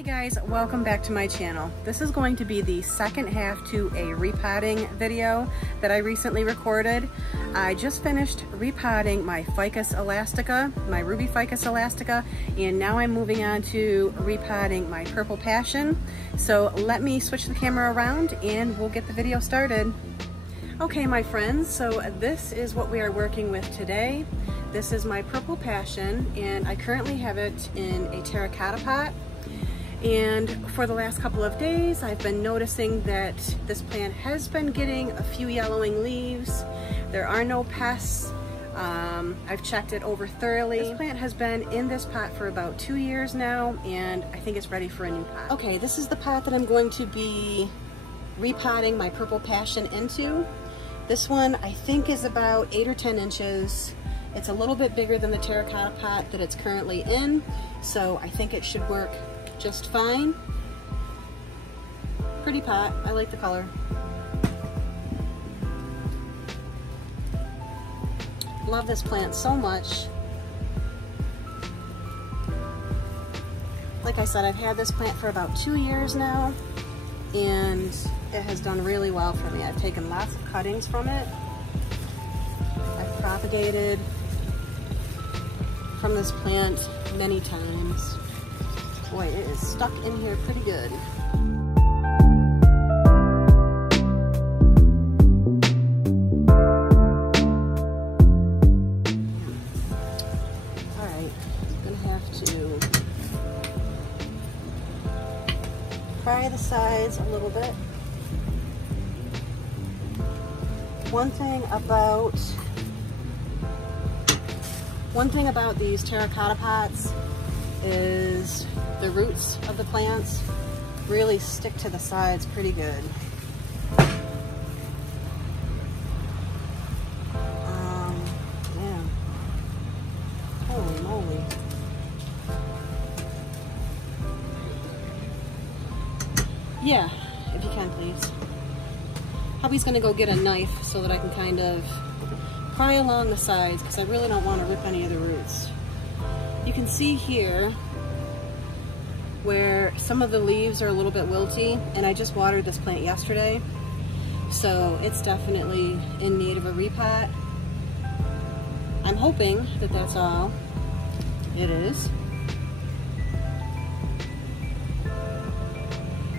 Hey guys, welcome back to my channel. This is going to be the second half to a repotting video that I recently recorded. I just finished repotting my Ficus elastica, my ruby Ficus elastica, and now I'm moving on to repotting my purple passion. So let me switch the camera around and we'll get the video started. Okay, my friends, so this is what we are working with today. This is my purple passion and I currently have it in a terracotta pot. And for the last couple of days, I've been noticing that this plant has been getting a few yellowing leaves. There are no pests. I've checked it over thoroughly. This plant has been in this pot for about 2 years now, and I think it's ready for a new pot. Okay, this is the pot that I'm going to be repotting my purple passion into. This one I think is about 8 or 10 inches. It's a little bit bigger than the terracotta pot that it's currently in, so I think it should work just fine. Pretty pot, I like the color. Love this plant so much. Like I said, I've had this plant for about 2 years now, and it has done really well for me. I've taken lots of cuttings from it. I've propagated from this plant many times. Boy, it is stuck in here pretty good. Alright, I'm gonna have to pry the sides a little bit. One thing about these terracotta pots is the roots of the plants really stick to the sides pretty good. Yeah. Holy moly. Yeah, if you can please. Hubby's gonna go get a knife so that I can kind of pry along the sides because I really don't want to rip any of the roots. You can see here where some of the leaves are a little bit wilty, and I just watered this plant yesterday, so it's definitely in need of a repot. I'm hoping that that's all it is.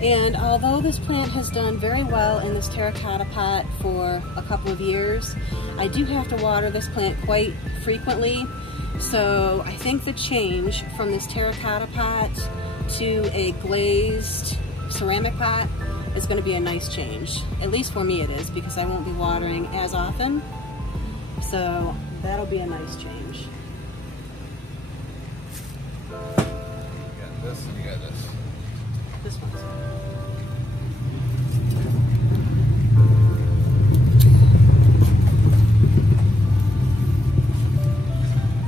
And although this plant has done very well in this terracotta pot for a couple of years, I do have to water this plant quite frequently. So I think the change from this terracotta pot to a glazed ceramic pot is going to be a nice change. At least for me it is, because I won't be watering as often. So that'll be a nice change. You got this and you got this. This one's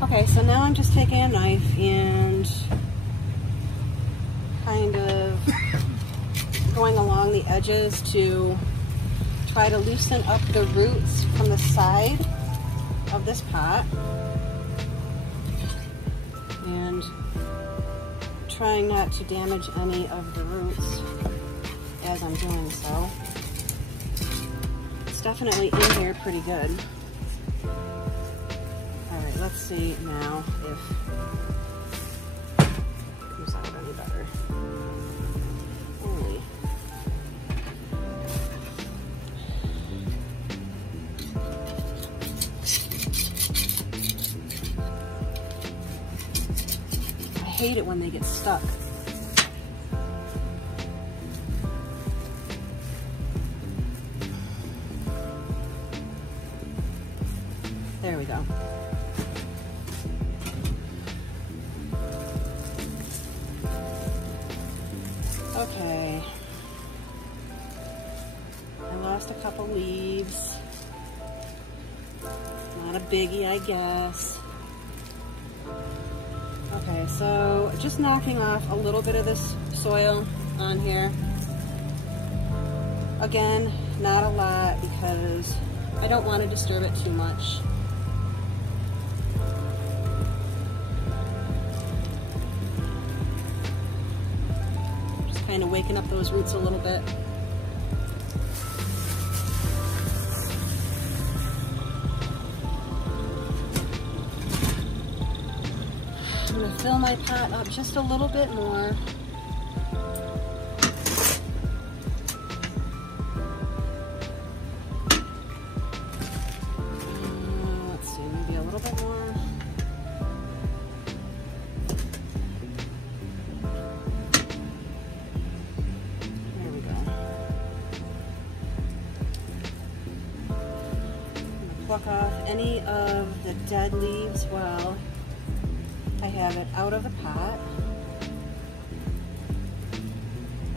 okay, so now I'm just taking a knife and kind of going along the edges to try to loosen up the roots from the side of this pot, and trying not to damage any of the roots as I'm doing so. It's definitely in here pretty good. Alright, let's see now if it comes out any better. Holy. I hate it when they get stuck. There we go. Okay. I lost a couple leaves. Not a biggie, I guess. Okay, so just knocking off a little bit of this soil on here. Again, not a lot because I don't want to disturb it too much. kind of waking up those roots a little bit. I'm going to fill my pot up just a little bit more. Let's see, maybe a little bit more. There we go. I'm going to pluck off any of the dead leaves while I have it out of the pot.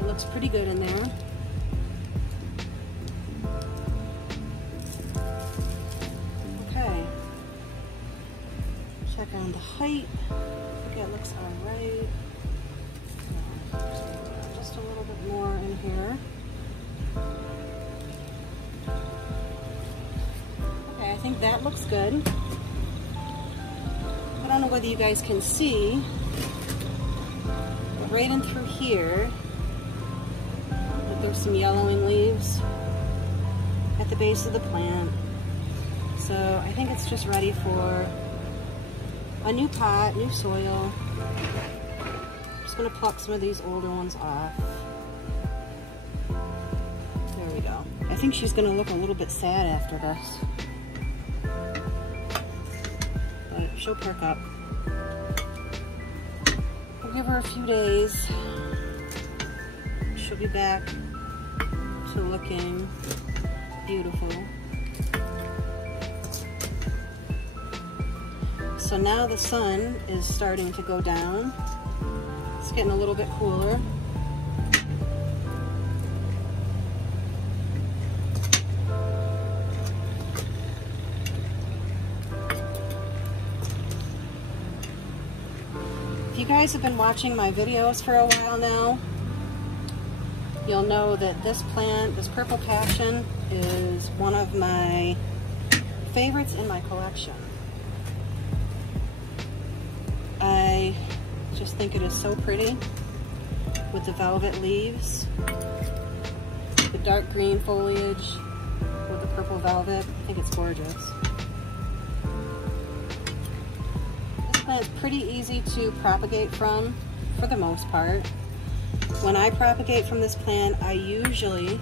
It looks pretty good in there. Okay. Check on the height. I think it looks alright. Just a little bit more in here. Okay, I think that looks good. I don't know whether you guys can see, but right in through here, there's some yellowing leaves at the base of the plant. So I think it's just ready for a new pot, new soil. I'm just going to pluck some of these older ones off. There we go. I think she's going to look a little bit sad after this. She'll perk up. We'll give her a few days. She'll be back to looking beautiful. So now the sun is starting to go down. It's getting a little bit cooler. If you guys have been watching my videos for a while now, you'll know that this plant, this purple passion, is one of my favorites in my collection. I just think it is so pretty with the velvet leaves, the dark green foliage with the purple velvet. I think it's gorgeous. It's pretty easy to propagate from, for the most part. When I propagate from this plant, I usually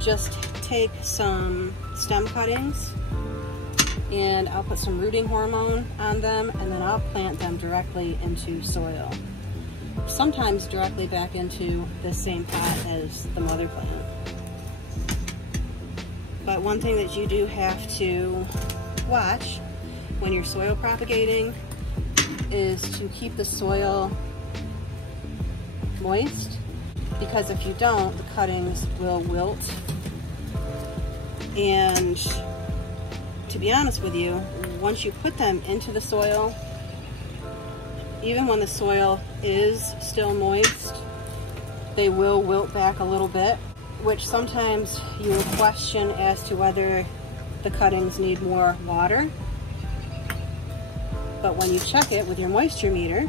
just take some stem cuttings and I'll put some rooting hormone on them, and then I'll plant them directly into soil. Sometimes directly back into the same pot as the mother plant. But one thing that you do have to watch when you're soil propagating is to keep the soil moist, because if you don't, the cuttings will wilt. And to be honest with you, once you put them into the soil, even when the soil is still moist, they will wilt back a little bit, which sometimes you will question as to whether the cuttings need more water. But when you check it with your moisture meter,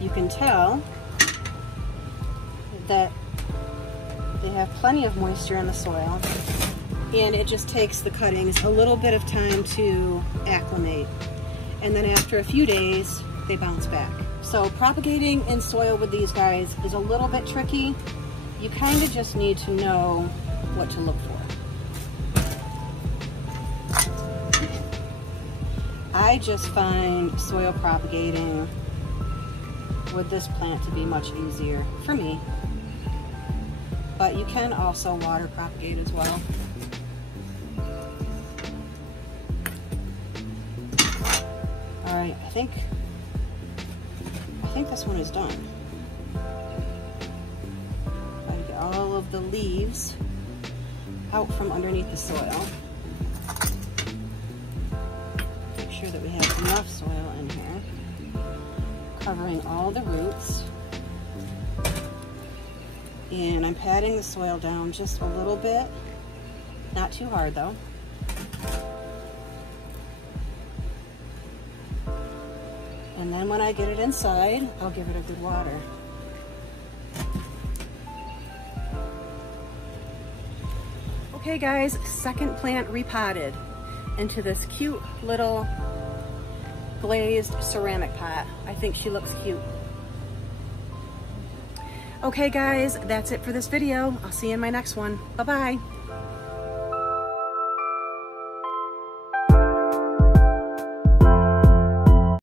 you can tell that they have plenty of moisture in the soil, and it just takes the cuttings a little bit of time to acclimate. And then after a few days, they bounce back. So propagating in soil with these guys is a little bit tricky. You kind of just need to know what to look for. I just find soil propagating with this plant to be much easier for me. But you can also water propagate as well. All right, I think this one is done. Try to get all of the leaves out from underneath the soil. Make sure that we have enough soil in here, covering all the roots. And I'm patting the soil down just a little bit, not too hard though. And then when I get it inside, I'll give it a good water. Okay guys, second plant repotted into this cute little glazed ceramic pot. I think she looks cute. Okay guys, that's it for this video. I'll see you in my next one. Bye-bye.